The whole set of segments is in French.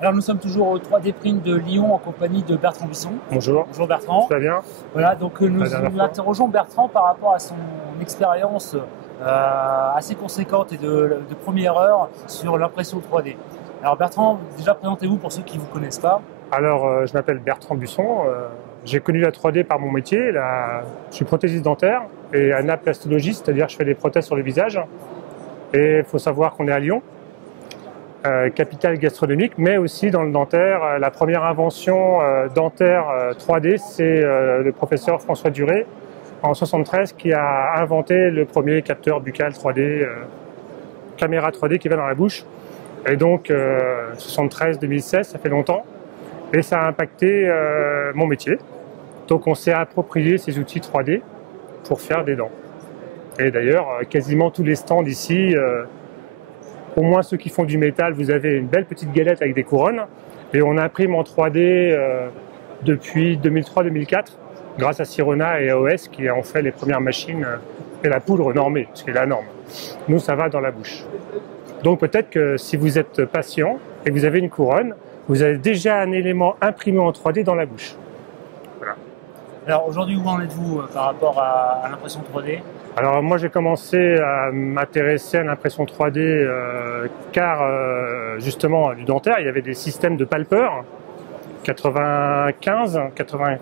Alors nous sommes toujours au 3D Print de Lyon en compagnie de Bertrand Buisson. Bonjour. Bonjour Bertrand. Ça va bien? Voilà, donc nous interrogeons Bertrand par rapport à son expérience assez conséquente et de première heure sur l'impression 3D. Alors Bertrand, déjà présentez-vous pour ceux qui ne vous connaissent pas. Alors je m'appelle Bertrand Buisson, j'ai connu la 3D par mon métier, je suis prothésiste dentaire et anaplastologiste, c'est-à-dire je fais des prothèses sur le visage. Et il faut savoir qu'on est à Lyon, capitale gastronomique, mais aussi dans le dentaire. La première invention dentaire 3D, c'est le professeur François Duret, en 1973, qui a inventé le premier capteur buccal 3D, caméra 3D qui va dans la bouche. Et donc, 73-2016, ça fait longtemps. Et ça a impacté mon métier. Donc on s'est approprié ces outils 3D pour faire des dents. Et d'ailleurs, quasiment tous les stands ici, au moins ceux qui font du métal, vous avez une belle petite galette avec des couronnes. Et on imprime en 3D depuis 2003-2004, grâce à Sirona et AOS qui ont fait les premières machines et la poudre normée, ce qui est la norme. Nous, ça va dans la bouche. Donc peut-être que si vous êtes patient et que vous avez une couronne, vous avez déjà un élément imprimé en 3D dans la bouche. Voilà. Alors aujourd'hui, où en êtes-vous par rapport à l'impression 3D? Alors moi j'ai commencé à m'intéresser à l'impression 3D car justement du dentaire, il y avait des systèmes de palpeurs, 95, 80,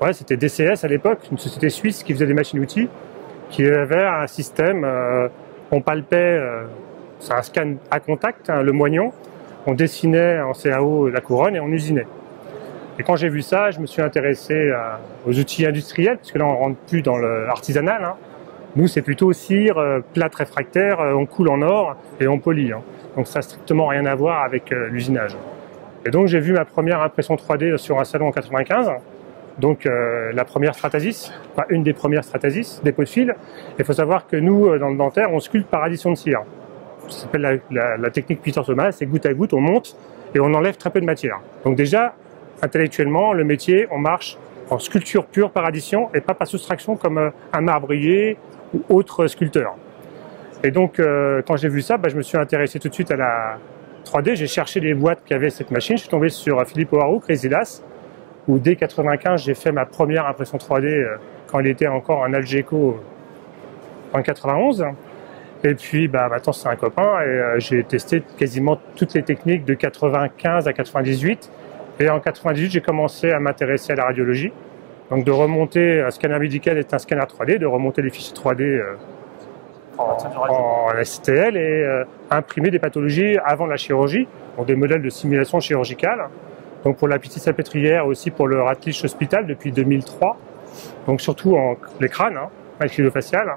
ouais, c'était DCS à l'époque, une société suisse qui faisait des machines-outils, qui avait un système, on palpait, c'est un scan à contact, hein, le moignon, on dessinait en CAO la couronne et on usinait. Et quand j'ai vu ça, je me suis intéressé aux outils industriels, parce que là on ne rentre plus dans l'artisanal. Hein. Nous c'est plutôt cire, plate réfractaire, on coule en or et on polit. Hein. Donc ça n'a strictement rien à voir avec l'usinage. Et donc j'ai vu ma première impression 3D sur un salon en 95. Donc la première Stratasys, enfin une des premières Stratasys, dépôt de fil. Il faut savoir que nous, dans le dentaire, on sculpte par addition de cire. Ça s'appelle la technique Peter Thomas, c'est goutte à goutte, on monte et on enlève très peu de matière. Donc déjà, intellectuellement, le métier, on marche en sculpture pure par addition et pas par soustraction comme un marbrier ou autre sculpteur. Et donc, quand j'ai vu ça, je me suis intéressé tout de suite à la 3D. J'ai cherché les boîtes qui avaient cette machine. Je suis tombé sur Philippe O'Haraud, Crésilas, où dès 95, j'ai fait ma première impression 3D quand il était encore un Algeco en 91. Et puis maintenant c'est un copain et j'ai testé quasiment toutes les techniques de 95 à 98. Et en 98, j'ai commencé à m'intéresser à la radiologie. Donc de remonter, un scanner médical est un scanner 3D, de remonter les fichiers 3D en STL et imprimer des pathologies avant la chirurgie, donc des modèles de simulation chirurgicale. Donc pour la petite salpêtrière, aussi pour le Radcliffe Hospital depuis 2003. Donc surtout les crânes, hein, maxillofaciales.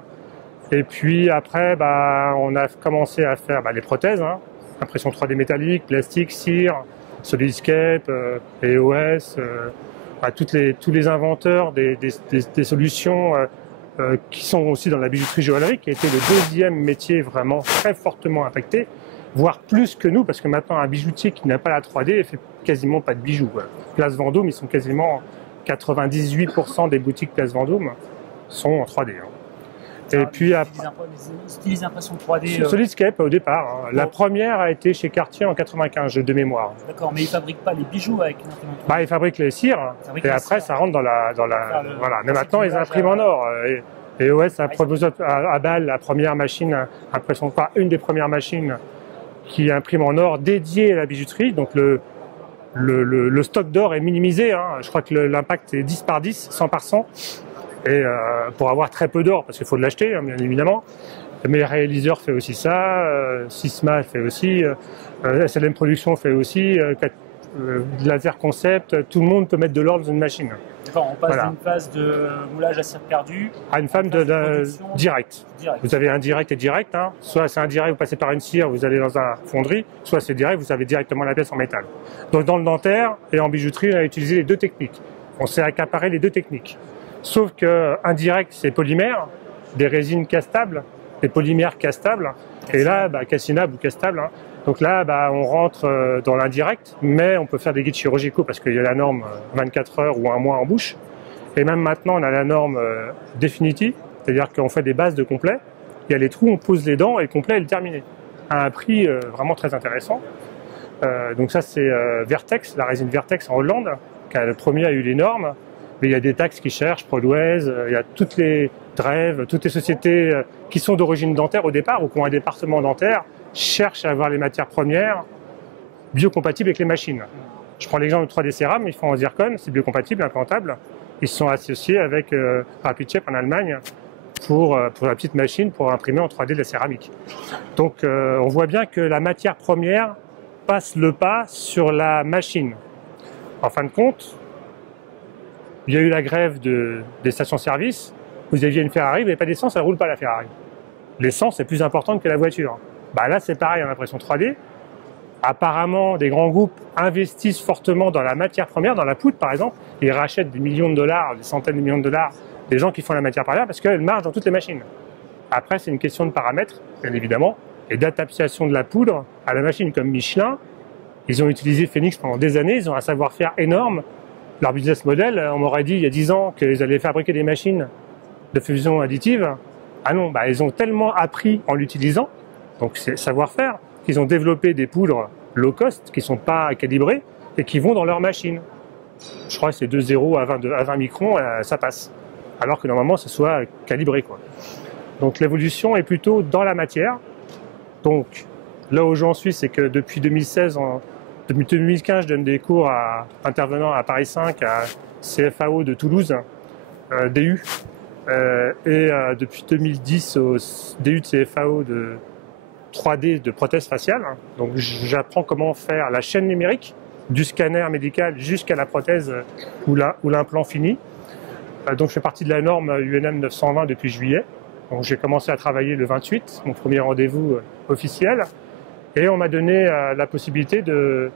Et puis après, on a commencé à faire les prothèses, hein, impression 3D métallique, plastique, cire, Solidescape, EOS, tous les inventeurs des solutions qui sont aussi dans la bijouterie joaillerie, qui a été le deuxième métier vraiment très fortement impacté, voire plus que nous, parce que maintenant un bijoutier qui n'a pas la 3D ne fait quasiment pas de bijoux. Quoi. Place Vendôme, ils sont quasiment 98% des boutiques Place Vendôme sont en 3D. Hein. Et puis ils utilisent l'impression 3D. Solidescape au départ. Hein. La première a été chez Cartier en 95, de mémoire. D'accord, mais ils ne fabriquent pas les bijoux avec une imprimante 3D. Ils fabriquent les cires et après ça rentre dans la. Voilà. Mais maintenant ils impriment en or. Et OS a proposé à Bâle la première machine, impression, pas une des premières machines qui imprime en or dédiée à la bijouterie. Donc le stock d'or est minimisé. Hein. Je crois que l'impact est 10 par 10, 100 par 100. Et pour avoir très peu d'or, parce qu'il faut de l'acheter, hein, bien évidemment. Mais Réaliseur fait aussi ça, Sysma fait aussi, SLM Production fait aussi, Laser Concept, tout le monde peut mettre de l'or dans une machine. D'accord, on passe d'une phase de moulage à cire perdue à une phase de direct. Vous avez un direct et direct, hein. Soit c'est un direct, vous passez par une cire, vous allez dans un fonderie, soit c'est direct, vous avez directement la pièce en métal. Donc dans le dentaire et en bijouterie, on a utilisé les deux techniques. On s'est accaparé les deux techniques. Sauf qu'un direct, c'est polymère, des résines castables, des polymères castables, et là, calcinables ou castables. Hein. Donc là, on rentre dans l'indirect, mais on peut faire des guides chirurgicaux parce qu'il y a la norme 24 heures ou un mois en bouche. Et même maintenant, on a la norme Definity, c'est-à-dire qu'on fait des bases de complet. Il y a les trous, on pose les dents et le complet est terminé. À un prix vraiment très intéressant. Donc ça, c'est Vertex, la résine Vertex en Hollande, qui le premier a eu les normes. Mais il y a des taxes qui cherchent, Prodways, il y a toutes les Drèves, toutes les sociétés qui sont d'origine dentaire au départ ou qui ont un département dentaire, cherchent à avoir les matières premières biocompatibles avec les machines. Je prends l'exemple de 3D Céram, ils font en zircone, c'est biocompatible, implantable. Ils se sont associés avec RapidShape en Allemagne pour la petite machine pour imprimer en 3D de la céramique. Donc on voit bien que la matière première passe le pas sur la machine. En fin de compte, il y a eu la grève des stations-service. Vous aviez une Ferrari, vous n'avez pas d'essence, elle ne roule pas la Ferrari. L'essence est plus importante que la voiture. Bah là, c'est pareil en impression 3D. Apparemment, des grands groupes investissent fortement dans la matière première, dans la poudre par exemple. Ils rachètent des millions de dollars, des centaines de millions de dollars des gens qui font la matière première parce qu'elle marche dans toutes les machines. Après, c'est une question de paramètres, bien évidemment, et d'adaptation de la poudre à la machine. Comme Michelin, ils ont utilisé Phoenix pendant des années, ils ont un savoir-faire énorme. Leur business model, on m'aurait dit il y a 10 ans qu'ils allaient fabriquer des machines de fusion additive. Ah non, bah, ils ont tellement appris en l'utilisant, donc c'est savoir-faire, qu'ils ont développé des poudres low cost qui ne sont pas calibrées et qui vont dans leur machine. Je crois que c'est de 0 à 20 microns, ça passe. Alors que normalement, ça soit calibré, quoi. Donc l'évolution est plutôt dans la matière. Donc là où j'en suis, c'est que depuis 2016, depuis 2015, je donne des cours intervenant à Paris 5, à CFAO de Toulouse, DU, et depuis 2010 au DU de CFAO de 3D de prothèse faciale. Donc j'apprends comment faire la chaîne numérique du scanner médical jusqu'à la prothèse ou l'implant fini. Donc je fais partie de la norme UNM 920 depuis juillet. Donc j'ai commencé à travailler le 28, mon premier rendez-vous officiel. Et on m'a donné la possibilité de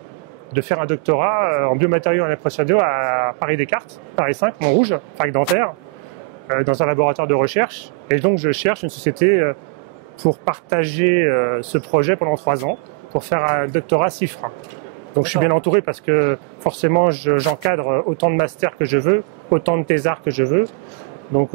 faire un doctorat en biomatériaux en impression 3D à Paris-Descartes, Paris 5, Montrouge, fac dentaire, dans un laboratoire de recherche. Et donc je cherche une société pour partager ce projet pendant 3 ans, pour faire un doctorat CIFRA. Donc je suis bien entouré parce que forcément j'encadre autant de masters que je veux, autant de thésards que je veux. Donc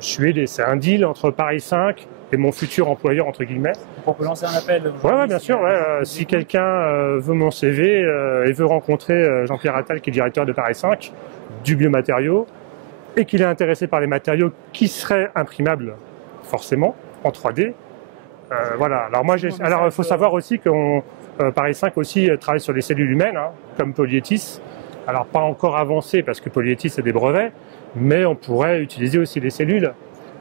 c'est un deal entre Paris 5 et mon futur employeur, entre guillemets. On peut lancer un appel. Ouais, bien sûr. Si quelqu'un veut mon CV et veut rencontrer Jean-Pierre Attal, qui est directeur de Paris 5, du biomatériau, et qu'il est intéressé par les matériaux qui seraient imprimables, forcément, en 3D. Voilà. Alors il faut savoir aussi que Paris 5 aussi travaille sur les cellules humaines, hein, comme Polyétis. Alors pas encore avancé parce que Polyétis c'est des brevets, mais on pourrait utiliser aussi les cellules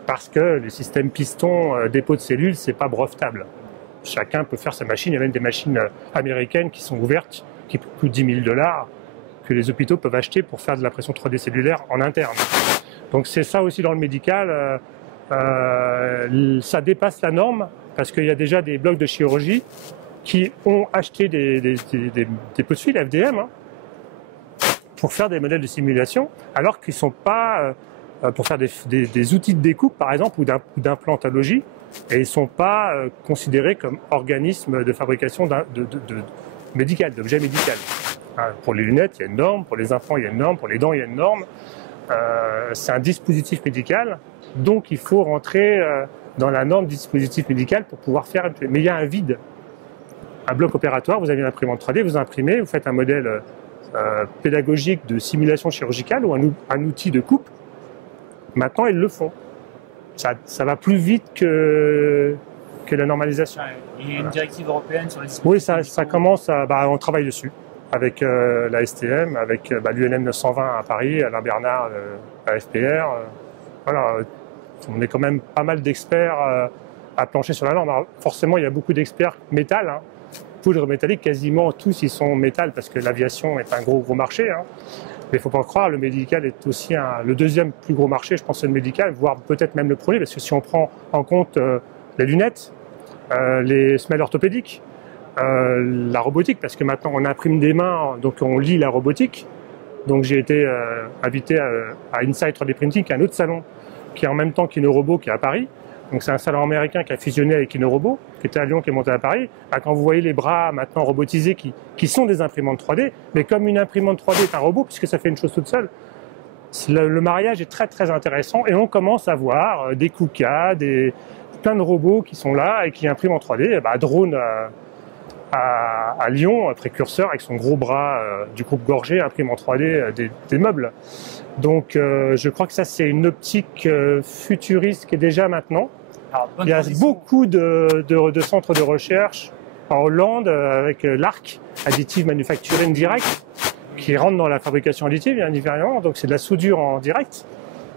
parce que les systèmes piston, dépôt de cellules, c'est pas brevetable. Chacun peut faire sa machine. Il y a même des machines américaines qui sont ouvertes, qui coûtent 10 000 $, que les hôpitaux peuvent acheter pour faire de l'impression 3D cellulaire en interne. Donc c'est ça aussi dans le médical. Ça dépasse la norme parce qu'il y a déjà des blocs de chirurgie qui ont acheté des pots de fil FDM pour faire des modèles de simulation, alors qu'ils ne sont pas pour faire des outils de découpe, par exemple, ou d'implantologie, et ils ne sont pas considérés comme organismes de fabrication d'objets médicaux. Pour les lunettes, il y a une norme, pour les implants, il y a une norme, pour les dents, il y a une norme. C'est un dispositif médical, donc il faut rentrer dans la norme du dispositif médical pour pouvoir faire. Mais il y a un vide. Un bloc opératoire, vous avez une imprimante 3D, vous imprimez, vous faites un modèle pédagogique de simulation chirurgicale ou un outil de coupe. Maintenant, ils le font. Ça va plus vite que la normalisation. Il y a une directive européenne sur les dispositifs. Oui, ça commence on travaille dessus. Avec la STM, avec l'UNM 920 à Paris, Alain Bernard à FPR. Voilà, on est quand même pas mal d'experts à plancher sur la norme. Alors, forcément, il y a beaucoup d'experts métal, hein. Poudre métallique, quasiment tous ils sont métal parce que l'aviation est un gros marché. Hein. Mais il ne faut pas croire, le médical est aussi le deuxième plus gros marché, je pense, c'est le médical, voire peut-être même le premier, parce que si on prend en compte les lunettes, les semelles orthopédiques, la robotique, parce que maintenant on imprime des mains, donc on lit la robotique. Donc j'ai été invité à Insight 3D Printing, qui est un autre salon qui est en même temps qu'InnoRobot, qui est à Paris. Donc c'est un salon américain qui a fusionné avec InnoRobot, qui était à Lyon, qui est monté à Paris. Quand vous voyez les bras maintenant robotisés qui sont des imprimantes 3D, mais comme une imprimante 3D est un robot, puisque ça fait une chose toute seule, le mariage est très très intéressant et on commence à voir des KUKA, plein de robots qui sont là et qui impriment en 3D. Drone à Lyon, un précurseur avec son gros bras du groupe Gorgé, imprime en 3D des meubles. Donc je crois que ça c'est une optique futuriste qui est déjà maintenant. Alors, Il y a beaucoup de centres de recherche en Hollande avec l'ARC, Additive Manufacturing Direct, qui rentre dans la fabrication additive, bien évidemment, donc c'est de la soudure en direct.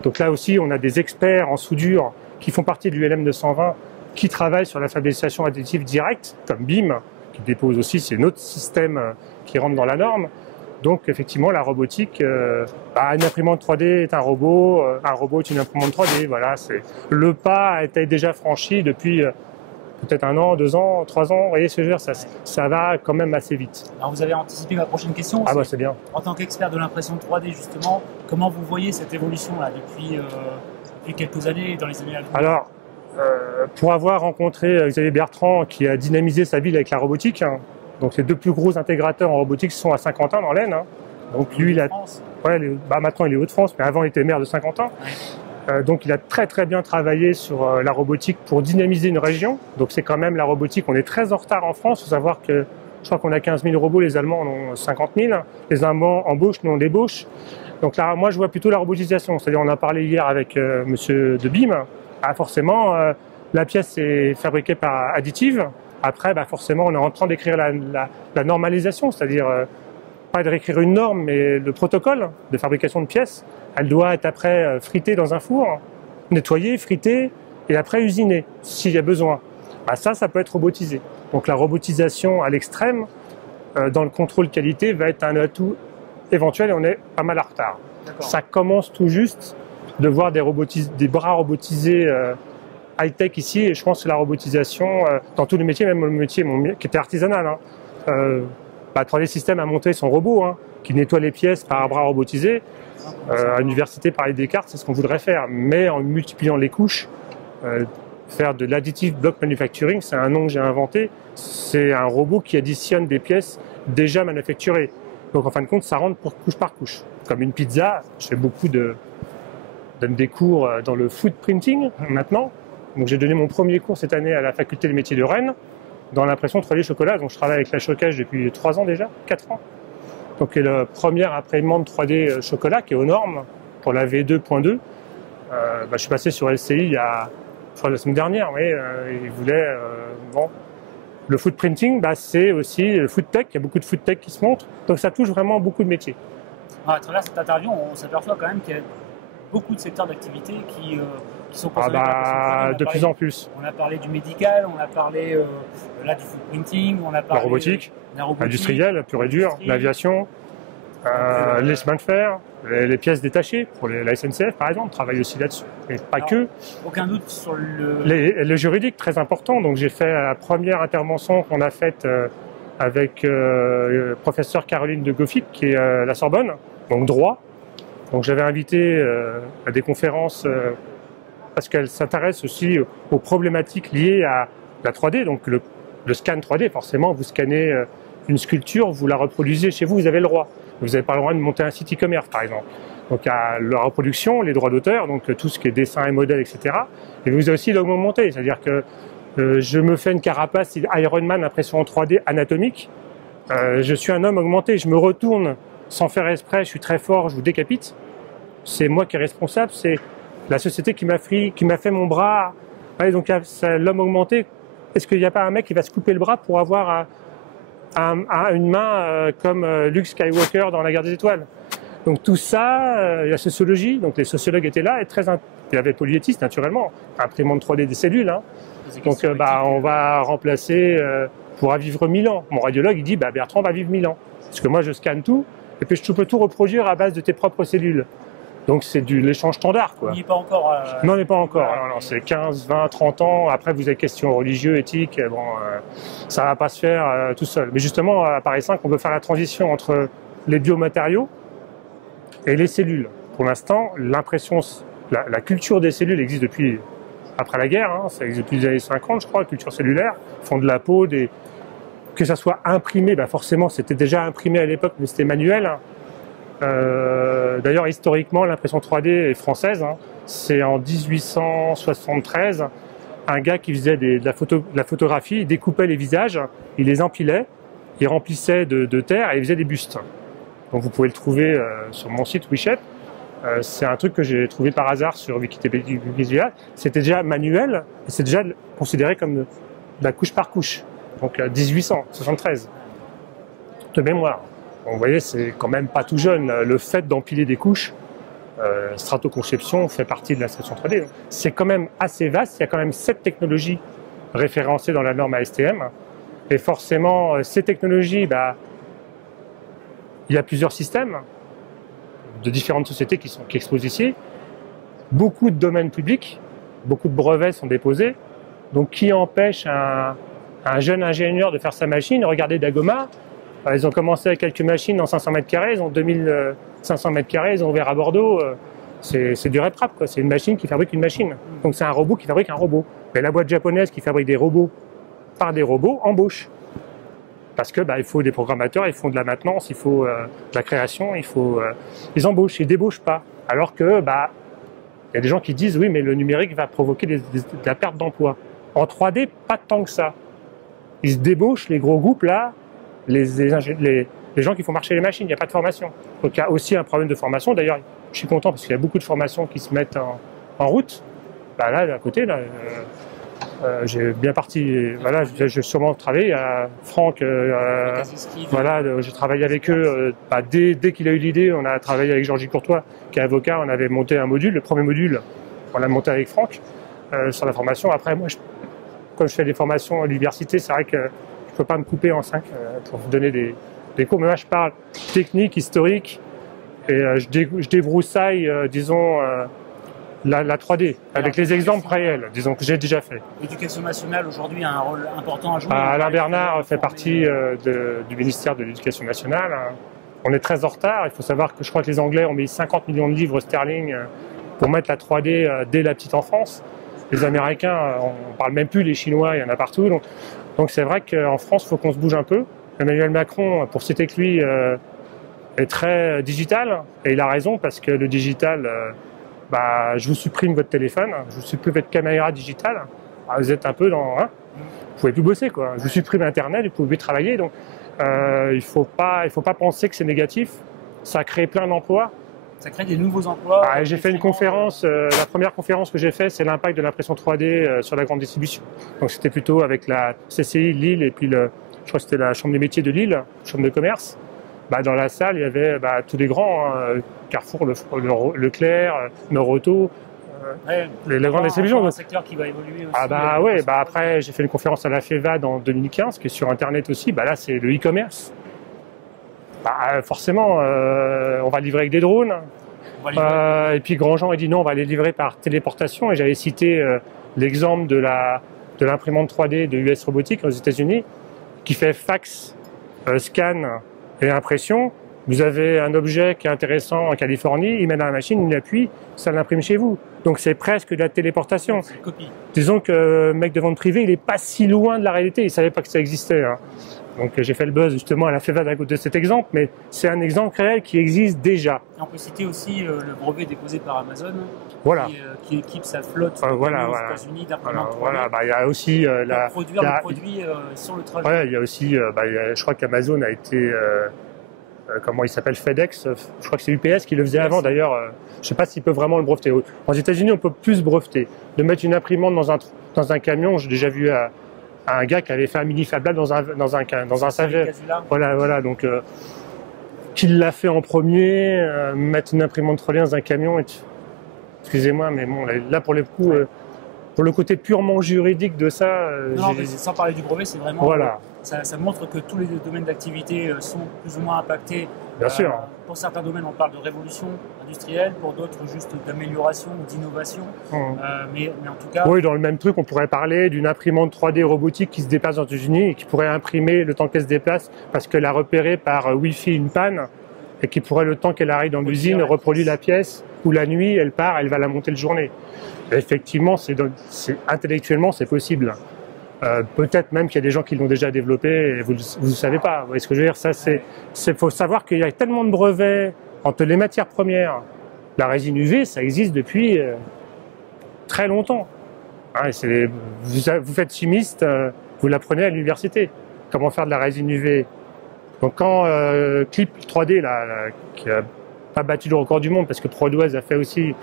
Donc là aussi on a des experts en soudure qui font partie de l'ULM 220 qui travaillent sur la fabrication additive directe, comme BIM, qui dépose aussi, c'est notre système qui rentre dans la norme. Donc effectivement, la robotique, une imprimante 3D est un robot est une imprimante 3D. Voilà, le pas a été déjà franchi depuis peut-être 1 an, 2 ans, 3 ans. Vous voyez ce que je veux dire, ça va quand même assez vite. Alors vous avez anticipé ma prochaine question. Ah bah c'est bien. En tant qu'expert de l'impression 3D justement, comment vous voyez cette évolution là depuis quelques années, dans les années à venir? Alors, pour avoir rencontré Xavier Bertrand qui a dynamisé sa ville avec la robotique, hein, donc les 2 plus gros intégrateurs en robotique sont à Saint-Quentin dans l'Aisne. Hein. Donc lui, maintenant il est Hauts-de-France, mais avant il était maire de Saint-Quentin. Donc il a très bien travaillé sur la robotique pour dynamiser une région. Donc c'est quand même la robotique, on est très en retard en France. Il faut savoir que je crois qu'on a 15 000 robots, les Allemands en ont 50 000. Les Allemands embauchent, nous on débauche. Donc là, moi je vois plutôt la robotisation. C'est-à-dire on a parlé hier avec monsieur de BIM. Forcément, la pièce est fabriquée par additive. Après, forcément, on est en train d'écrire la normalisation, c'est-à-dire pas de réécrire une norme, mais le protocole de fabrication de pièces. Elle doit être après fritée dans un four, nettoyée, fritée, et après usinée, s'il y a besoin. Ça peut être robotisé. Donc la robotisation à l'extrême, dans le contrôle qualité, va être un atout éventuel et on est pas mal en retard. Ça commence tout juste de voir des bras robotisés high-tech ici, et je pense que la robotisation, dans tous les métiers, même le métier qui était artisanal, 3D Systems a monté son robot, qui nettoie les pièces par un bras robotisé. À l'université Paris Descartes, c'est ce qu'on voudrait faire, mais en multipliant les couches, faire de l'additive block manufacturing, c'est un nom que j'ai inventé, c'est un robot qui additionne des pièces déjà manufacturées. Donc en fin de compte, ça rentre couche par couche. Comme une pizza, je fais donne des cours dans le food printing maintenant. Donc j'ai donné mon premier cours cette année à la faculté des métiers de Rennes dans l'impression 3D chocolat. Donc je travaille avec la Chocage depuis 3 ans déjà, 4 ans. Donc c'est la première imprimante 3D chocolat qui est aux normes pour la V2.2. Je suis passé sur LCI la semaine dernière, mais ils voulaient le food printing, c'est aussi le food tech. Il y a beaucoup de food tech qui se montrent. Donc ça touche vraiment beaucoup de métiers. À travers cette interview, on s'aperçoit quand même qu'il y a beaucoup de secteurs d'activité qui sont concernés par de plus en plus. On a parlé du médical, on a parlé du food printing, on a parlé la robotique, industrielle, pure et dure, l'aviation, les chemins de fer, les pièces détachées pour la SNCF par exemple, travaille aussi là-dessus. Et pas que. Aucun doute sur le juridique, très important. Donc j'ai fait la première intervention qu'on a faite avec le professeur Caroline de Goffic, qui est la Sorbonne, donc droit. Donc j'avais invité à des conférences parce qu'elle s'intéresse aussi aux problématiques liées à la 3D. Donc le scan 3D, forcément, vous scannez une sculpture, vous la reproduisez chez vous, vous avez le droit. Vous n'avez pas le droit de monter un site e-commerce, par exemple. Donc il y a la reproduction, les droits d'auteur, donc tout ce qui est dessin et modèle, etc. Et vous avez aussi l'augmenté, c'est-à-dire que je me fais une carapace Ironman impression en 3D anatomique. Je suis un homme augmenté, je me retourne sans faire exprès, je suis très fort, je vous décapite. C'est moi qui est responsable, c'est la société qui m'a fait mon bras. Ouais, donc l'homme augmenté, est-ce qu'il n'y a pas un mec qui va se couper le bras pour avoir une main comme Luke Skywalker dans la Guerre des Étoiles? Donc tout ça, la sociologie, donc les sociologues étaient là, et il y avait Polyétis naturellement, imprimante 3D des cellules. Donc on va remplacer pourra vivre 1000 ans. Mon radiologue il dit Bertrand va vivre 1000 ans. Parce que moi je scanne tout, et puis je peux tout reproduire à base de tes propres cellules. Donc c'est de l'échange standard, quoi. On n'y est pas encore. Non, on n'est pas encore. Non, c'est 15, 20, 30 ans. Après, vous avez questions religieuses, éthiques. Ça ne va pas se faire tout seul. Mais justement, à Paris 5, on veut faire la transition entre les biomatériaux et les cellules. Pour l'instant, l'impression, la culture des cellules existe depuis après la guerre. Ça existe depuis les années 50, je crois, la culture cellulaire. Ils font de la peau, que ça soit imprimé. Forcément, c'était déjà imprimé à l'époque, mais c'était manuel. D'ailleurs, historiquement, l'impression 3D est française. C'est en 1873 un gars qui faisait de la photographie, il découpait les visages, il les empilait, il remplissait de terre et il faisait des bustes. Donc vous pouvez le trouver sur mon site Wishet. C'est un truc que j'ai trouvé par hasard sur Wikipédia. C'était déjà manuel et c'est déjà considéré comme de la couche par couche. Donc 1873 de mémoire. Donc, vous voyez, c'est quand même pas tout jeune. Le fait d'empiler des couches, Stratoconception fait partie de la station 3D. C'est quand même assez vaste. Il y a quand même 7 technologies référencées dans la norme ASTM. Et forcément, ces technologies, il y a plusieurs systèmes de différentes sociétés qui exposent ici. Beaucoup de domaines publics, beaucoup de brevets sont déposés. Donc, qui empêche un jeune ingénieur de faire sa machine? Regardez Dagoma, ils ont commencé avec quelques machines en 500 mètres carrés, ils ont 2500 mètres carrés, ils ont ouvert à Bordeaux. C'est du RepRap, quoi. C'est une machine qui fabrique une machine. Donc, c'est un robot qui fabrique un robot. Mais la boîte japonaise qui fabrique des robots par des robots embauche. Parce que il faut des programmateurs, ils font de la maintenance, il faut de la création, ils embauchent, ils débauchent pas. Alors que il y a des gens qui disent oui, mais le numérique va provoquer de la perte d'emploi. En 3D, pas tant que ça. Ils se débauchent, les gros groupes là, les gens qui font marcher les machines, il n'y a pas de formation. Donc il y a aussi un problème de formation. D'ailleurs, je suis content parce qu'il y a beaucoup de formations qui se mettent en route. Là, à côté, j'ai bien parti. Voilà, j'ai sûrement travaillé à Franck. Voilà, j'ai travaillé avec eux. Dès qu'il a eu l'idée, on a travaillé avec Georgie Courtois, qui est avocat. On avait monté un module. Le premier module, on l'a monté avec Franck sur la formation. Après, moi, comme je fais des formations à l'université, c'est vrai que je ne peux pas me couper en 5 pour vous donner des cours. Mais moi, je parle technique, historique, et je débroussaille, disons. La 3D, avec les exemples réels, disons, que j'ai déjà fait. L'éducation nationale, aujourd'hui, a un rôle important à jouer. Alain Bernard fait partie du ministère de l'Éducation nationale. On est très en retard. Il faut savoir que je crois que les Anglais ont mis 50 millions de livres sterling pour mettre la 3D dès la petite enfance. Les Américains, on ne parle même plus, les Chinois, il y en a partout. Donc c'est vrai qu'en France, il faut qu'on se bouge un peu. Emmanuel Macron, pour citer que lui, est très digital. Et il a raison, parce que le digital... je vous supprime votre téléphone, je vous supprime votre caméra digitale. Vous êtes un peu dans... vous pouvez plus bosser, quoi. Je vous supprime Internet, vous pouvez plus travailler. Donc, il faut pas penser que c'est négatif. Ça crée plein d'emplois. Ça crée des nouveaux emplois. J'ai fait une conférence. La première conférence que j'ai faite, c'est l'impact de l'impression 3D sur la grande distribution. Donc, c'était plutôt avec la CCI Lille et puis je crois que c'était la Chambre des métiers de Lille, Chambre de commerce. Dans la salle, il y avait tous les grands, Carrefour, Leclerc, Nord-Auto, les grandes distributions. C'est un secteur qui va évoluer aussi. Après, j'ai fait une conférence à la FEVAD en 2015, qui est sur Internet aussi. Là, c'est le e-commerce. Forcément, on va livrer avec des drones. Et puis Grandjean a dit non, on va les livrer par téléportation. Et j'avais cité l'exemple de l'imprimante 3D de US Robotics aux États-Unis, qui fait fax, scan et impression. Vous avez un objet qui est intéressant en Californie, il met dans la machine, il appuie, ça l'imprime chez vous. Donc c'est presque de la téléportation. C'est une copie. Disons que le mec de vente privée, il n'est pas si loin de la réalité, il ne savait pas que ça existait. Donc j'ai fait le buzz justement à la FEVAD à cause de cet exemple, mais c'est un exemple réel qui existe déjà. Et on peut citer aussi le brevet déposé par Amazon, voilà. qui équipe sa flotte aux États-Unis d'imprimantes 3D. Il y a aussi produire le produit sur le trajet. Ouais, il y a aussi, je crois qu'Amazon a été, comment il s'appelle, FedEx, je crois que c'est UPS qui le faisait avant d'ailleurs. Je ne sais pas s'il peut vraiment le breveter. Aux États-Unis, on peut plus breveter. De mettre une imprimante dans un camion, j'ai déjà vu un gars qui avait fait un mini Fab Lab dans un Saveur. Voilà, donc qui l'a fait en premier, mettre une imprimante 3D dans un camion. Excusez-moi, mais bon, là pour le coup, pour le côté purement juridique de ça. Non, mais sans parler du brevet, c'est vraiment. Voilà. Ça montre que tous les domaines d'activité sont plus ou moins impactés. Bien sûr. Pour certains domaines, on parle de révolution industrielle, pour d'autres, juste d'amélioration ou d'innovation. Mais en tout cas. Oui, dans le même truc, on pourrait parler d'une imprimante 3D robotique qui se déplace aux États-Unis et qui pourrait imprimer le temps qu'elle se déplace parce qu'elle a repéré par Wi-Fi une panne et qui pourrait, le temps qu'elle arrive dans l'usine, reproduire la pièce, ou la nuit, elle part, elle va la monter le journée. Et effectivement, intellectuellement, c'est possible. Peut-être même qu'il y a des gens qui l'ont déjà développé et vous ne savez pas. Vous voyez ce que je veux dire? Faut savoir qu'il y a tellement de brevets entre les matières premières. La résine UV, ça existe depuis très longtemps. Hein, vous faites chimiste, vous l'apprenez à l'université. Comment faire de la résine UV. Donc quand Clip 3D, qui a pas battu le record du monde, parce que Prodways a fait aussi,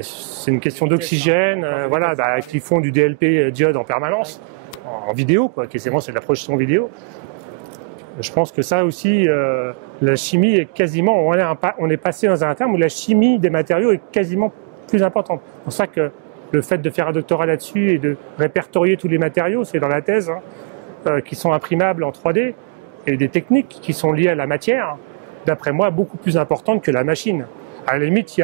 c'est une question d'oxygène, voilà, ils font du DLP diode en permanence, en vidéo, quoi, quasiment c'est de la projection vidéo. Je pense que ça aussi, la chimie est quasiment, on est passé dans un terme où la chimie des matériaux est quasiment plus importante. C'est pour ça que le fait de faire un doctorat là-dessus et de répertorier tous les matériaux, c'est dans la thèse, qui sont imprimables en 3D, et des techniques qui sont liées à la matière, d'après moi, beaucoup plus importantes que la machine. À la limite,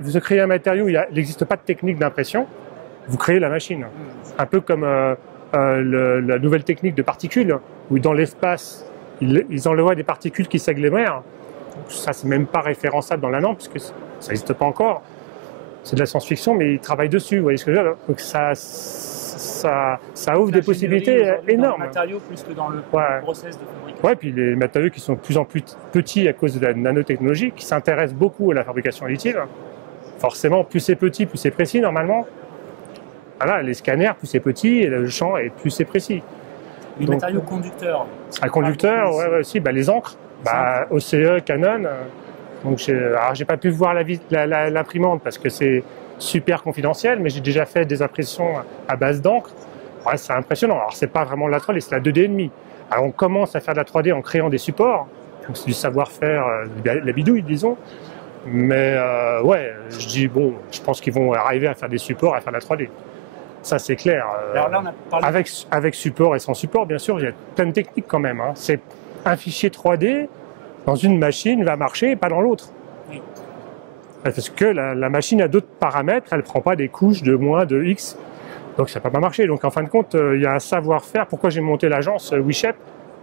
vous créez un matériau, il n'existe pas de technique d'impression, vous créez la machine. Un peu comme la nouvelle technique de particules, où dans l'espace, ils envoient des particules qui s'agglomèrent. Ça, c'est même pas référençable dans la norme, puisque ça n'existe pas encore. C'est de la science-fiction, mais ils travaillent dessus, vous voyez ce que je veux dire. Donc ça ouvre des possibilités énormes. Dans le matériau plus que dans le process de fabrication. Ouais, puis les matériaux qui sont de plus en plus petits à cause de la nanotechnologie, qui s'intéressent beaucoup à la fabrication additive. Forcément, plus c'est petit, plus c'est précis normalement. Voilà, les scanners, plus c'est petit, et le champ, et plus c'est précis. Les matériaux conducteurs. Un conducteur, ouais, aussi, les encres, OCE, Canon. Donc j'ai pas pu voir l'imprimante parce que c'est super confidentiel, mais j'ai déjà fait des impressions à base d'encre. Ouais, c'est impressionnant. Alors c'est pas vraiment de la 3D, c'est la 2D&demi. Alors on commence à faire de la 3D en créant des supports, donc c'est du savoir-faire, la bidouille disons. Mais ouais, je dis bon, je pense qu'ils vont arriver à faire des supports, à faire de la 3D. Ça c'est clair. Alors là, on a parlé... avec support et sans support, bien sûr, il y a plein de techniques quand même. Hein. C'est un fichier 3D dans une machine va marcher et pas dans l'autre. Oui. Parce que la machine a d'autres paramètres, elle ne prend pas des couches de moins de X, donc ça ne peut pas marcher. Donc en fin de compte, il y a un savoir-faire. Pourquoi j'ai monté l'agence WeShep?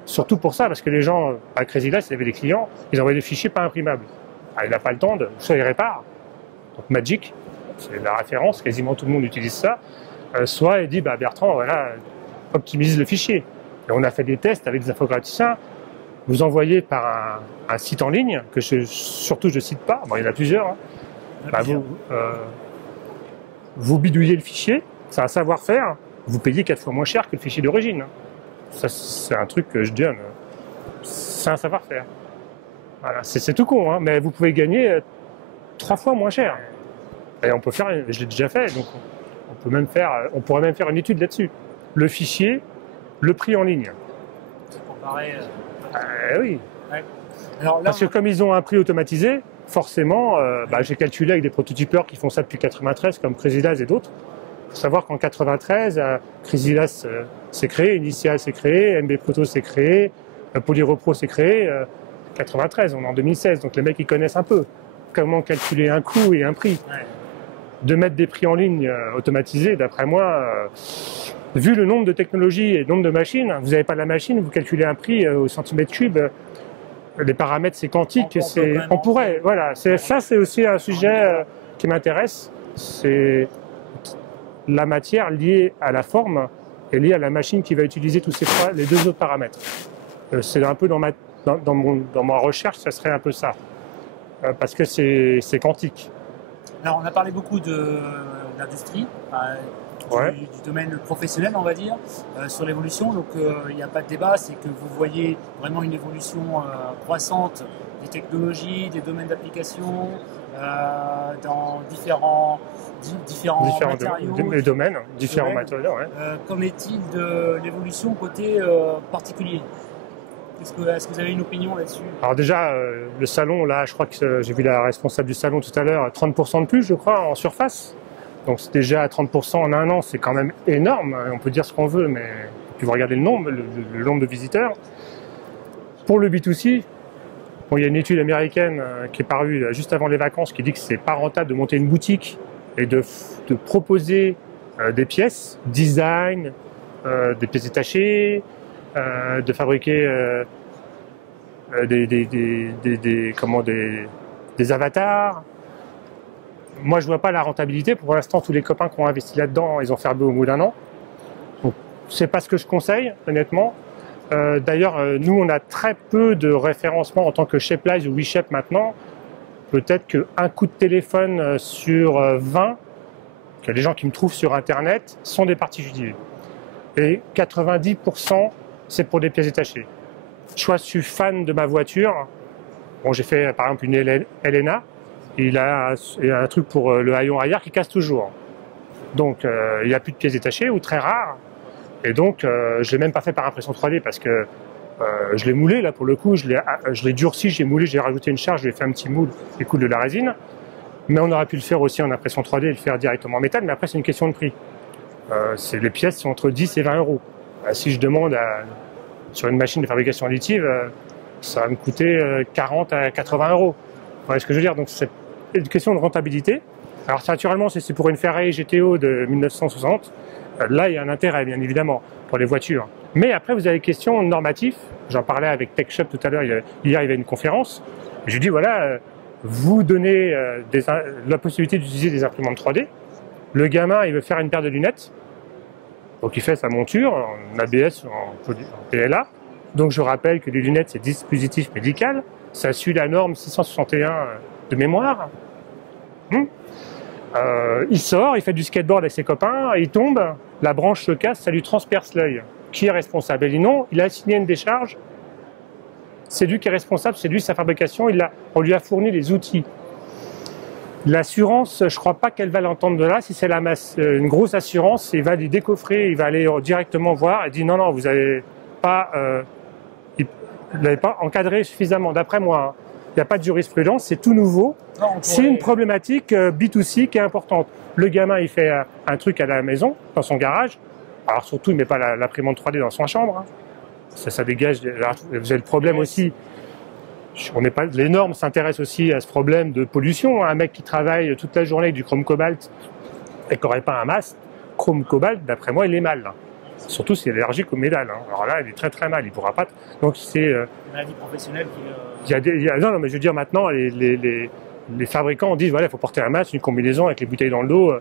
Surtout pour ça, parce que les gens, à Crazy Glass, il y avait des clients, ils envoyaient des fichiers pas imprimables. Il n'a pas le temps soit il répare, donc Magic, c'est la référence, quasiment tout le monde utilise ça, soit il dit, Bertrand, voilà, optimise le fichier. Et on a fait des tests avec des infograticiens. Vous envoyez par un site en ligne, que surtout je ne cite pas, il y en a plusieurs, hein. Vous bidouillez le fichier, c'est un savoir-faire, vous payez 4 fois moins cher que le fichier d'origine. Ça, c'est un truc que je donne, c'est un savoir-faire. Voilà, c'est tout con, hein, mais vous pouvez gagner 3 fois moins cher. Et on peut faire, je l'ai déjà fait, donc on pourrait même faire une étude là-dessus. Le fichier, le prix en ligne. Comparer... oui. Ouais. Alors là, parce que comme ils ont un prix automatisé, forcément, j'ai calculé avec des prototypeurs qui font ça depuis 93, comme Crazy Glass et d'autres. Il faut savoir qu'en 93, Crazy Glass s'est créé, Initial s'est créé, MB Proto s'est créé, Polyrepro s'est créé. 93, on est en 2016, donc les mecs ils connaissent un peu comment calculer un coût et un prix. Ouais. De mettre des prix en ligne automatisés, d'après moi, vu le nombre de technologies et le nombre de machines, vous n'avez pas la machine, vous calculez un prix au centimètre cube, les paramètres c'est quantique, on pourrait, voilà, ça c'est aussi un sujet qui m'intéresse, c'est la matière liée à la forme et liée à la machine qui va utiliser les deux autres paramètres. C'est un peu dans ma recherche, ça serait un peu ça, parce que c'est quantique. Alors on a parlé beaucoup d'industrie, du domaine professionnel on va dire, sur l'évolution, donc il n'y a pas de débat, c'est que vous voyez vraiment une évolution croissante des technologies, des domaines d'application, dans différents matériaux. Domaines, différents matériaux. Ouais. Qu'en est-il de l'évolution côté particulier ? Est-ce que vous avez une opinion là-dessus? Alors déjà, le salon, là, je crois que j'ai vu la responsable du salon tout à l'heure, 30% de plus, je crois, en surface. Donc c'est déjà à 30% en un an, c'est quand même énorme. On peut dire ce qu'on veut, mais puis vous regardez le nombre de visiteurs. Pour le B2C, il y a une étude américaine qui est parue juste avant les vacances qui dit que c'est pas rentable de monter une boutique et de proposer des pièces, design, des pièces détachées, de fabriquer des avatars. Moi, je vois pas la rentabilité. Pour l'instant, tous les copains qui ont investi là-dedans, ils ont fermé au bout d'un an. Donc, c'est pas ce que je conseille, honnêtement. D'ailleurs, nous, on a très peu de référencement en tant que Shapeline ou WeShep maintenant. Peut-être qu'un coup de téléphone sur 20 les gens qui me trouvent sur Internet sont des particuliers. Et 90%, c'est pour des pièces détachées. Soit je suis fan de ma voiture, bon, j'ai fait par exemple une Elena, il a un truc pour le haillon arrière qui casse toujours. Donc il n'y a plus de pièces détachées ou très rares. Et donc je ne l'ai même pas fait par impression 3D parce que je l'ai moulé là pour le coup, je l'ai durci, j'ai moulé, j'ai rajouté une charge, j'ai fait un petit moule et coule de la résine. Mais on aurait pu le faire aussi en impression 3D et le faire directement en métal, mais après c'est une question de prix. Les pièces sont entre 10 et 20 euros. Si je demande sur une machine de fabrication additive, ça va me coûter 40 à 80 euros. Vous voyez ce que je veux dire? Donc c'est une question de rentabilité. Alors naturellement, si c'est pour une Ferrari GTO de 1960, là il y a un intérêt bien évidemment pour les voitures. Mais après vous avez des questions normatives. J'en parlais avec TechShop tout à l'heure, hier il y avait une conférence. J'ai dit voilà, vous donnez la possibilité d'utiliser des imprimantes 3D. Le gamin il veut faire une paire de lunettes. Donc il fait sa monture en ABS, en PLA. Donc je rappelle que les lunettes c'est dispositif médical. Ça suit la norme 661 de mémoire. Il sort, il fait du skateboard avec ses copains, il tombe, la branche se casse, ça lui transperce l'œil. Qui est responsable? Elle dit non, il a signé une décharge, c'est lui qui est responsable, c'est lui sa fabrication, on lui a fourni les outils. L'assurance, je ne crois pas qu'elle va l'entendre de là. Si c'est une grosse assurance, il va lui décoffrer, il va aller directement voir et dit non, non, vous n'avez pas, encadré suffisamment. D'après moi, il n'y a pas de jurisprudence, c'est tout nouveau. C'est une problématique B2C qui est importante. Le gamin, il fait un truc à la maison, dans son garage. Alors surtout, il ne met pas l'imprimante 3D dans sa chambre. Ça dégage. Vous avez le problème aussi. Les normes s'intéressent aussi à ce problème de pollution. Un mec qui travaille toute la journée avec du chrome cobalt et qui n'aurait pas un masque, chrome cobalt, d'après moi, il est mal. Surtout s'il est allergique au métal. Alors là, il est très très mal. Il ne pourra pas. Donc c'est. Maladie professionnelle qui. Non, mais je veux dire maintenant, les fabricants disent voilà, il faut porter un masque, une combinaison avec les bouteilles dans le dos.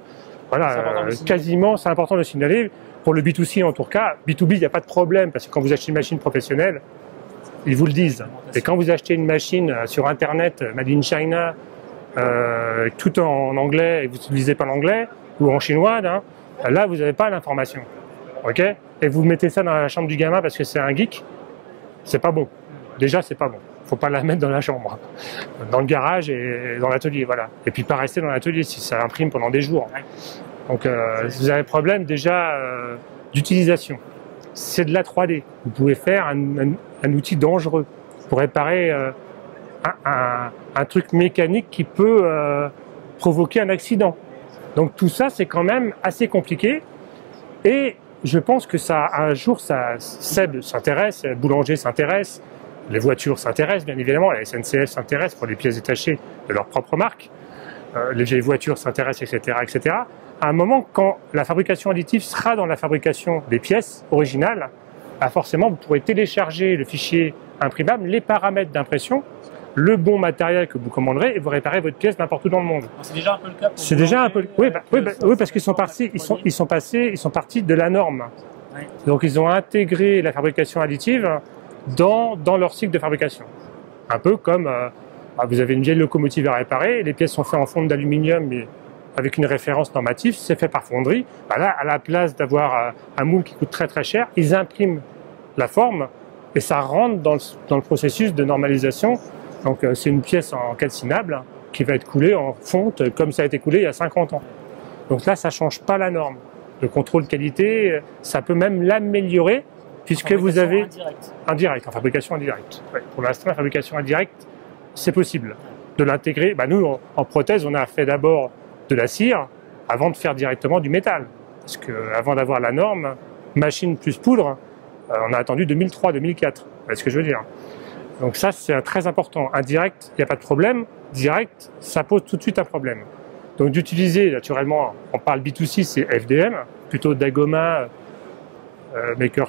Voilà, quasiment, c'est important de signaler. Pour le B2C en tout cas, B2B, il n'y a pas de problème parce que quand vous achetez une machine professionnelle, ils vous le disent. Et quand vous achetez une machine sur Internet, Made in China, tout en anglais, et vous n'utilisez pas l'anglais, ou en chinois, là, vous n'avez pas l'information. Ok? Et vous mettez ça dans la chambre du gamin parce que c'est un geek, c'est pas bon. Déjà, c'est pas bon. Il ne faut pas la mettre dans la chambre, dans le garage et dans l'atelier, voilà. Et puis pas rester dans l'atelier si ça imprime pendant des jours. Donc vous avez un problème déjà d'utilisation. C'est de la 3D. Vous pouvez faire un outil dangereux pour réparer un truc mécanique qui peut provoquer un accident. Donc tout ça, c'est quand même assez compliqué. Et je pense que ça, un jour, Seb s'intéresse, Boulanger s'intéresse, les voitures s'intéressent, bien évidemment, la SNCF s'intéresse pour les pièces détachées de leur propre marque, les vieilles voitures s'intéressent, etc., etc. À un moment, quand la fabrication additive sera dans la fabrication des pièces originales, bah forcément, vous pourrez télécharger le fichier imprimable, les paramètres d'impression, le bon matériel que vous commanderez et vous réparez votre pièce n'importe où dans le monde. C'est déjà un peu le cas pour C'est déjà un peu. Oui, parce qu'ils sont partis de la norme. Oui. Donc ils ont intégré la fabrication additive dans leur cycle de fabrication. Un peu comme vous avez une vieille locomotive à réparer, les pièces sont faites en fonte d'aluminium, mais avec une référence normative, c'est fait par fonderie. Bah là, à la place d'avoir un moule qui coûte très très cher, ils impriment la forme et ça rentre dans le processus de normalisation. Donc c'est une pièce en calcinable qui va être coulée en fonte comme ça a été coulé il y a 50 ans. Donc là, ça ne change pas la norme. Le contrôle qualité, ça peut même l'améliorer puisque vous avez indirect, en fabrication indirecte. Ouais. Pour l'instant, la fabrication indirecte, c'est possible de l'intégrer. Bah, nous, en prothèse, on a fait d'abord de la cire avant de faire directement du métal. Parce qu'avant d'avoir la norme, machine plus poudre, on a attendu 2003-2004. Vous voyez ce que je veux dire? Donc ça, c'est très important. Indirect, il n'y a pas de problème. Direct, ça pose tout de suite un problème. Donc d'utiliser, naturellement, on parle B2C, c'est FDM, plutôt Dagoma, Maker,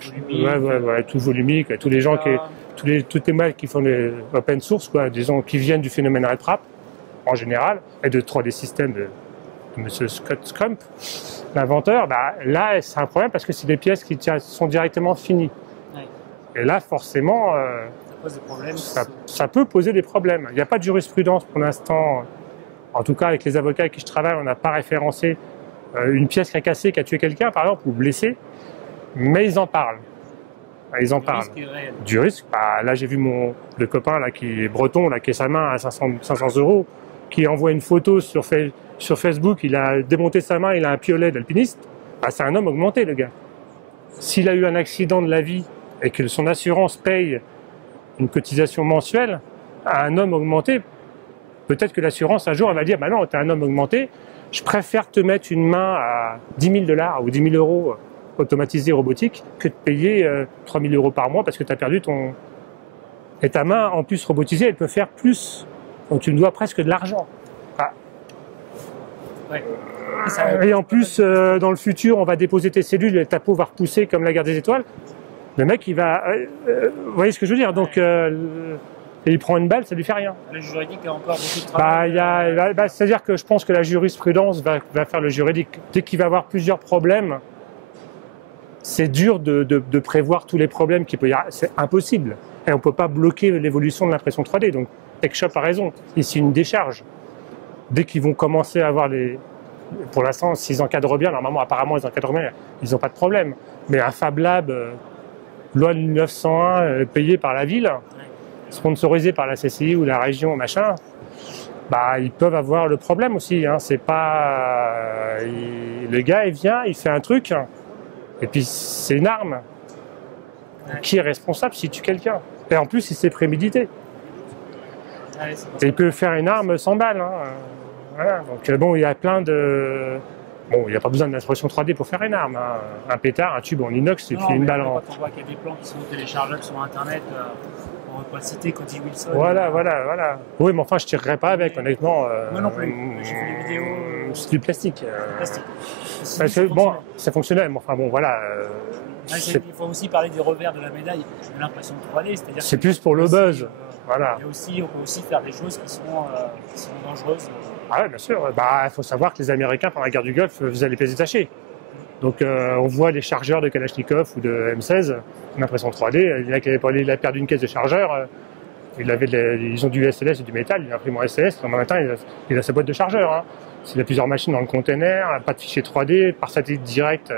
tout volumique, tous les gens toutes les marques qui font des open source, quoi, disons, qui viennent du phénomène RedTrap, en général, et de 3D Systems de M. Scott Scrump, l'inventeur, bah, là, c'est un problème parce que c'est des pièces qui sont directement finies. Oui. Et là, forcément, ça peut poser des problèmes. Il n'y a pas de jurisprudence pour l'instant. En tout cas, avec les avocats avec qui je travaille, on n'a pas référencé une pièce qui a cassé, qui a tué quelqu'un, par exemple, ou blessé, mais ils en parlent. Ils en parlent. Du risque, bah, là j'ai vu le copain là, qui est breton, là, qui a sa main à 500 €, qui envoie une photo sur Facebook, il a démonté sa main, il a un piolet d'alpiniste. Bah, c'est un homme augmenté, le gars. S'il a eu un accident de la vie et que son assurance paye une cotisation mensuelle à un homme augmenté, peut-être que l'assurance un jour elle va dire bah non, tu es un homme augmenté, je préfère te mettre une main à 10 000 $ ou 10 000 € automatisée robotique que de payer 3 000 € par mois parce que tu as perdu ton. Et ta main en plus robotisée, elle peut faire plus. Donc tu me dois presque de l'argent. Ah. Ouais. Et en plus, dans le futur, on va déposer tes cellules et ta peau va repousser comme la guerre des étoiles. Le mec, il va. Vous voyez ce que je veux dire? Donc, et il prend une balle, ça lui fait rien. Le juridique a encore beaucoup de travail. C'est-à-dire que je pense que la jurisprudence va faire le juridique. Dès qu'il va avoir plusieurs problèmes, c'est dur de prévoir tous les problèmes qu'il peut y avoir. C'est impossible. Et on ne peut pas bloquer l'évolution de l'impression 3D. Donc, TechShop a raison. Ici, une décharge. Dès qu'ils vont commencer à avoir les. Pour l'instant, s'ils encadrent bien, normalement, apparemment, ils encadrent bien, ils n'ont pas de problème. Mais un Fab Lab, loi 1901, payé par la ville, sponsorisé par la CCI ou la région, machin, bah, ils peuvent avoir le problème aussi. Hein. C'est pas. Le gars, il vient, il fait un truc, et puis c'est une arme. Qui est responsable s'il tue quelqu'un? Et en plus, il s'est prémédité. Et il peut faire une arme sans balle. Hein. Voilà. Donc bon, il y a plein de. Bon, il n'y a pas besoin d'impression 3D pour faire une arme. Hein. Un pétard, un tube en inox, et puis une balle en. Quand on voit qu'il y a des plans qui sont téléchargeables sur Internet, on ne va pas le citer, Cody Wilson. Voilà. Oui, mais enfin, je ne tirerai pas avec, honnêtement. Moi non plus. J'ai fait des vidéos. C'est du plastique. Plastique. Parce que bon, ça fonctionnait, mais enfin bon, voilà. Il faut aussi parler des revers de la médaille de l'impression 3D, c'est-à-dire. C'est plus pour le buzz. Voilà. Et aussi, on peut aussi faire des choses qui sont dangereuses. Ah oui, bien sûr. Il faut savoir que les Américains, pendant la guerre du Golfe, faisaient les pièces détachées. Donc on voit les chargeurs de Kalachnikov ou de M16 en impression 3D. Il a perdu une caisse de chargeur. Ils ont du SLS et du métal. Il imprime en SLS. Le matin, il a sa boîte de chargeur. Hein. Il a plusieurs machines dans le container, pas de fichier 3D, par satellite direct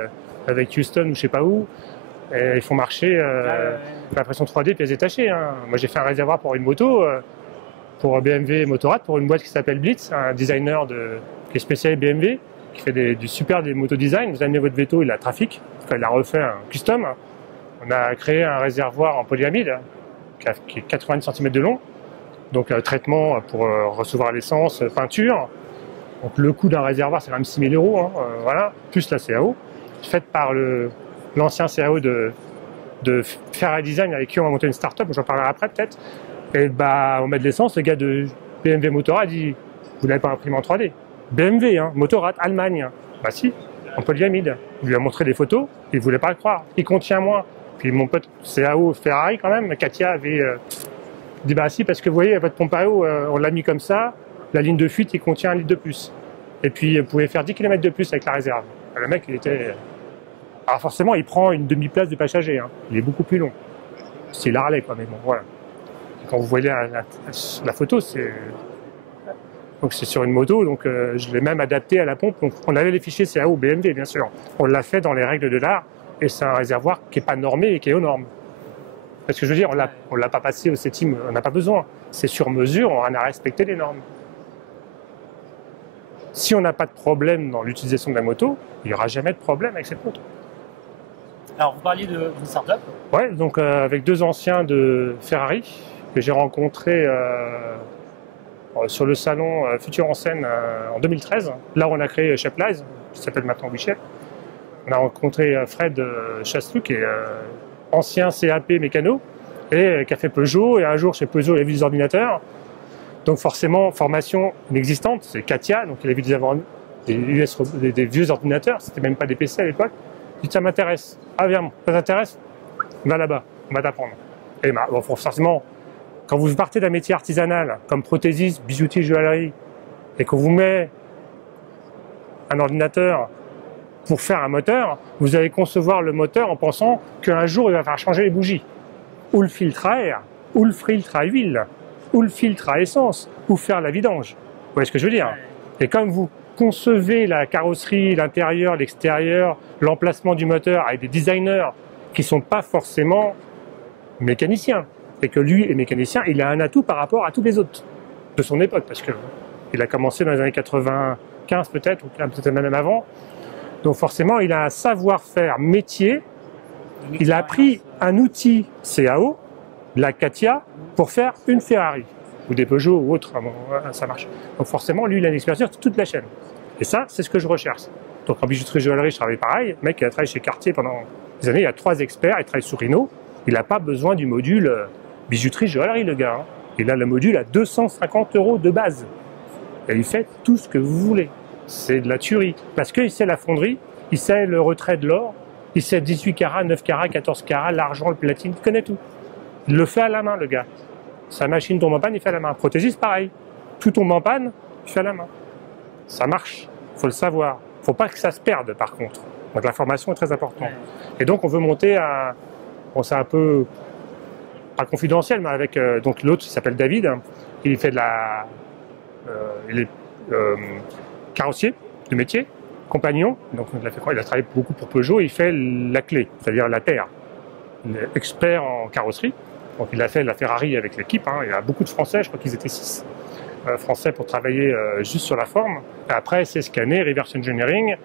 avec Houston ou je sais pas où. Et ils font marcher l'impression 3D pièces détachées. Hein. Moi, j'ai fait un réservoir pour une moto. Pour BMW Motorrad, pour une boîte qui s'appelle Blitz, un designer qui est spécialisé BMW, qui fait du super des moto-design. Vous amenez votre vélo, il a trafic, il a refait un custom. On a créé un réservoir en polyamide qui est 80 cm de long, donc traitement pour recevoir l'essence, peinture. Donc le coût d'un réservoir, c'est quand même 6 000 €, hein, voilà, plus la CAO, faite par l'ancien CAO de Ferrari Design avec qui on va monter une start-up, j'en parlerai après peut-être. Et on met de l'essence, le gars de BMW Motorrad dit vous n'avez pas imprimé en 3D. BMW, hein, Motorrad, Allemagne. Bah si, en polyamide. Il lui a montré des photos, il ne voulait pas le croire. Il contient moins. Puis mon pote CAO Ferrari quand même, Katia avait dit bah si, parce que vous voyez, votre pompe à eau, on l'a mis comme ça, la ligne de fuite, il contient 1 litre de plus. Et puis vous pouvez faire 10 km de plus avec la réserve. Le mec, il était. Alors forcément, il prend une demi-place de passager, hein. Il est beaucoup plus long. C'est l'Harley, quoi, mais bon, voilà. Quand vous voyez la photo, c'est sur une moto, donc je l'ai même adapté à la pompe. Donc, on avait les fichiers CAO BMW, bien sûr. On l'a fait dans les règles de l'art, et c'est un réservoir qui n'est pas normé et qui est aux normes. Parce que je veux dire, on l'a pas passé au CETIM, on n'a pas besoin. C'est sur mesure, on a respecté les normes. Si on n'a pas de problème dans l'utilisation de la moto, il n'y aura jamais de problème avec cette moto. Alors, vous parliez d'une start-up. Ouais, donc avec 2 anciens de Ferrari, que j'ai rencontré sur le salon Futur en Scène en 2013. Là, on a créé Shaplize, qui s'appelle maintenant WeShap. On a rencontré Fred Chaslou, qui est ancien CAP mécano, et qui a fait Peugeot, et un jour chez Peugeot, il a vu des ordinateurs. Donc forcément, formation inexistante, c'est Katia, donc il a vu des vieux ordinateurs, c'était même pas des PC à l'époque. Il dit ça m'intéresse. Ah viens, ça t'intéresse? Va là-bas, on va t'apprendre. Et bon, forcément, quand vous partez d'un métier artisanal, comme prothésiste, bijoutier, joaillerie, et qu'on vous met un ordinateur pour faire un moteur, vous allez concevoir le moteur en pensant qu'un jour, il va faire changer les bougies. Ou le filtre à air, ou le filtre à huile, ou le filtre à essence, ou faire la vidange. Vous voyez ce que je veux dire? Et comme vous concevez la carrosserie, l'intérieur, l'extérieur, l'emplacement du moteur avec des designers qui ne sont pas forcément mécaniciens. Et que lui est mécanicien, il a un atout par rapport à tous les autres de son époque, parce qu'il a commencé dans les années 95 peut-être, ou peut-être même avant. Donc forcément, il a un savoir-faire métier. Il a pris un outil CAO, la Katia, pour faire une Ferrari, ou des Peugeot ou autre, ça marche. Donc forcément, lui, il a une expérience sur toute la chaîne. Et ça, c'est ce que je recherche. Donc en bijouterie joaillerie, je travaille pareil. Le mec, il a travaillé chez Cartier pendant des années, il a 3 experts, il travaille sur Renault. Il n'a pas besoin du module bijouterie joaillerie, le gars. Hein. Il a le module à 250 € de base. Et il fait tout ce que vous voulez. C'est de la tuerie. Parce qu'il sait la fonderie, il sait le retrait de l'or, il sait 18 carats, 9 carats, 14 carats, l'argent, le platine, il connaît tout. Il le fait à la main, le gars. Sa machine tombe en panne, il fait à la main. Prothésiste, pareil. Tout tombe en panne, il fait à la main. Ça marche, il faut le savoir. Il ne faut pas que ça se perde, par contre. Donc la formation est très importante. Et donc on veut monter à... Bon, c'est un peu... pas confidentiel, mais avec donc l'autre qui s'appelle David. Hein. Il fait de la... il est carrossier de métier, compagnon. Donc il a fait quoi? Il a travaillé beaucoup pour Peugeot. Il fait la clé, c'est-à-dire la terre. Il est expert en carrosserie. Donc il a fait la Ferrari avec l'équipe. Hein. Il y a beaucoup de Français, je crois qu'ils étaient 6 Français pour travailler juste sur la forme. Et après, c'est scanner, reverse engineering.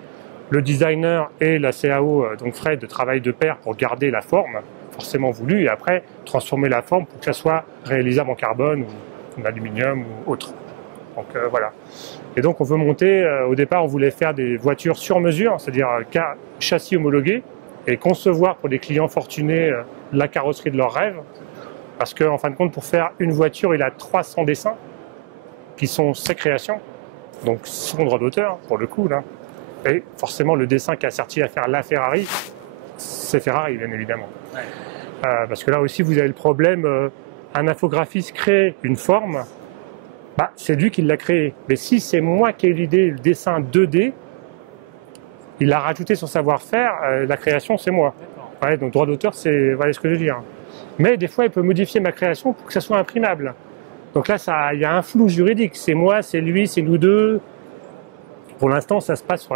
Le designer et la CAO, donc Fred, travaillent de pair pour garder la forme, forcément voulue, et après transformer la forme pour que ça soit réalisable en carbone ou en aluminium ou autre. Donc voilà. Et donc on veut monter, au départ on voulait faire des voitures sur mesure, c'est-à-dire châssis homologué, et concevoir pour des clients fortunés la carrosserie de leurs rêves. Parce qu'en fin de compte, pour faire une voiture, il a 300 dessins qui sont ses créations, donc son droit d'auteur pour le coup là. Et forcément, le dessin qui a servi à faire la Ferrari, c'est Ferrari, bien évidemment. Ouais. Parce que là aussi, vous avez le problème, un infographiste crée une forme, bah, c'est lui qui l'a créé. Mais si c'est moi qui ai eu l'idée, le dessin 2D, il a rajouté son savoir-faire, la création, c'est moi. Ouais, donc droit d'auteur, c'est voilà ce que je veux dire. Mais des fois, il peut modifier ma création pour que ça soit imprimable. Donc là, il y a un flou juridique. C'est moi, c'est lui, c'est nous deux. Pour l'instant, ça se passe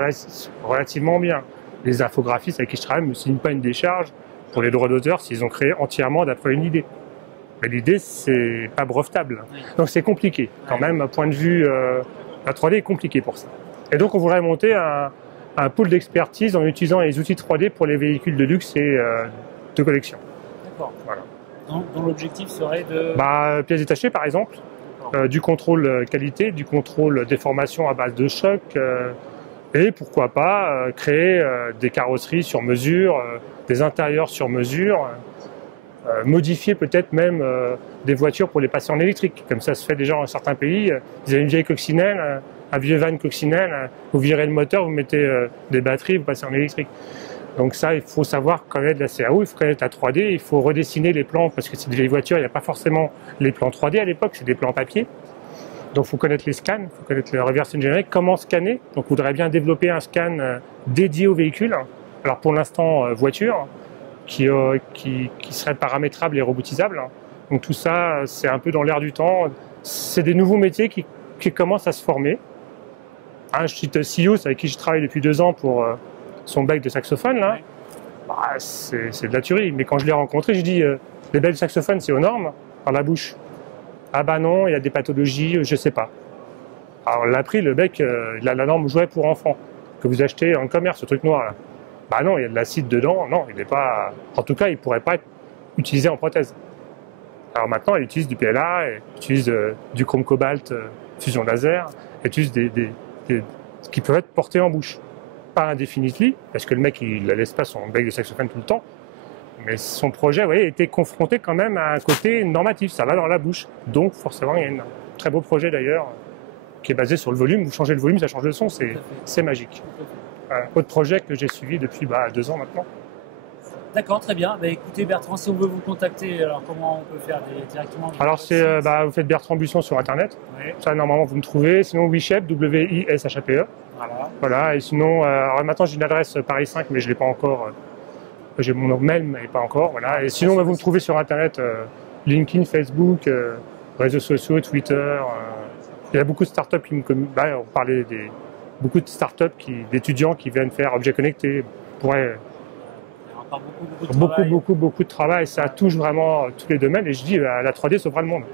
relativement bien. Les infographistes avec qui je travaille ne me signent pas une décharge pour les droits d'auteur s'ils ont créé entièrement d'après une idée. Mais l'idée, c'est pas brevetable. Donc c'est compliqué. Quand même, point de vue, la 3D est compliquée pour ça. Et donc on voudrait monter un pôle d'expertise en utilisant les outils 3D pour les véhicules de luxe et de collection. D'accord. Voilà. Donc l'objectif serait de... pièces détachées, par exemple. Du contrôle qualité, du contrôle déformation à base de choc, et pourquoi pas créer des carrosseries sur mesure, des intérieurs sur mesure, modifier peut-être même des voitures pour les passer en électrique, comme ça se fait déjà dans certains pays. Vous avez une vieille coccinelle, un vieux van coccinelle, vous virez le moteur, vous mettez des batteries, vous passez en électrique. Donc ça, il faut savoir connaître la CAO, il faut connaître la 3D, il faut redessiner les plans, parce que c'est des vieilles voitures, il n'y a pas forcément les plans 3D à l'époque, c'est des plans papier. Donc il faut connaître les scans, il faut connaître le reverse engineering, comment scanner. Donc on voudrait bien développer un scan dédié au véhicule. Alors pour l'instant, voiture, qui serait paramétrable et robotisable. Donc tout ça, c'est un peu dans l'air du temps. C'est des nouveaux métiers qui commencent à se former. Je cite Sios, avec qui je travaille depuis 2 ans pour... son bec de saxophone, là, c'est de la tuerie. Mais quand je l'ai rencontré, je dis les becs de saxophone, c'est aux normes, dans la bouche. Ah bah non, il y a des pathologies, je sais pas. Alors on l'a pris, le bec, il a la norme jouet pour enfants, que vous achetez en commerce, ce truc noir là. Bah non, il y a de l'acide dedans, non, il n'est pas... En tout cas, il ne pourrait pas être utilisé en prothèse. Alors maintenant, il utilise du PLA, il utilise du chrome cobalt, fusion laser, il utilise qui peuvent être portés en bouche. Pas indefinitely, parce que le mec, il ne laisse pas son bec de saxophone tout le temps. Mais son projet, vous voyez, était confronté quand même à un côté normatif. Ça va dans la bouche. Donc, forcément, il y a un très beau projet d'ailleurs, qui est basé sur le volume. Vous changez le volume, ça change le son, c'est magique. Autre projet que j'ai suivi depuis 2 ans maintenant. D'accord, très bien. Écoutez, Bertrand, si on veut vous contacter, alors comment on peut faire directement? Alors, vous faites Bertrand Buisson sur Internet. Oui. Ça, normalement, vous me trouvez. Sinon, WISHAPE, W-I-S-H-A-P-E. Voilà, et sinon, alors maintenant j'ai une adresse Paris 5, mais je ne l'ai pas encore. J'ai mon mail, mais pas encore. Voilà. Et sinon, vous me trouvez sur Internet, LinkedIn, Facebook, réseaux sociaux, Twitter. Il y a beaucoup de startups qui me communiquent. On parlait beaucoup de startups, d'étudiants qui viennent faire objet connecté, pourraient Il y a encore beaucoup de travail. Ça touche vraiment tous les domaines et je dis la 3D sauvera le monde.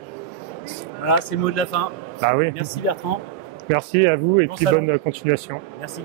Voilà, c'est le mot de la fin. Bah oui. Merci Bertrand. Merci à vous et Bon puis salon. bonne continuation. Merci.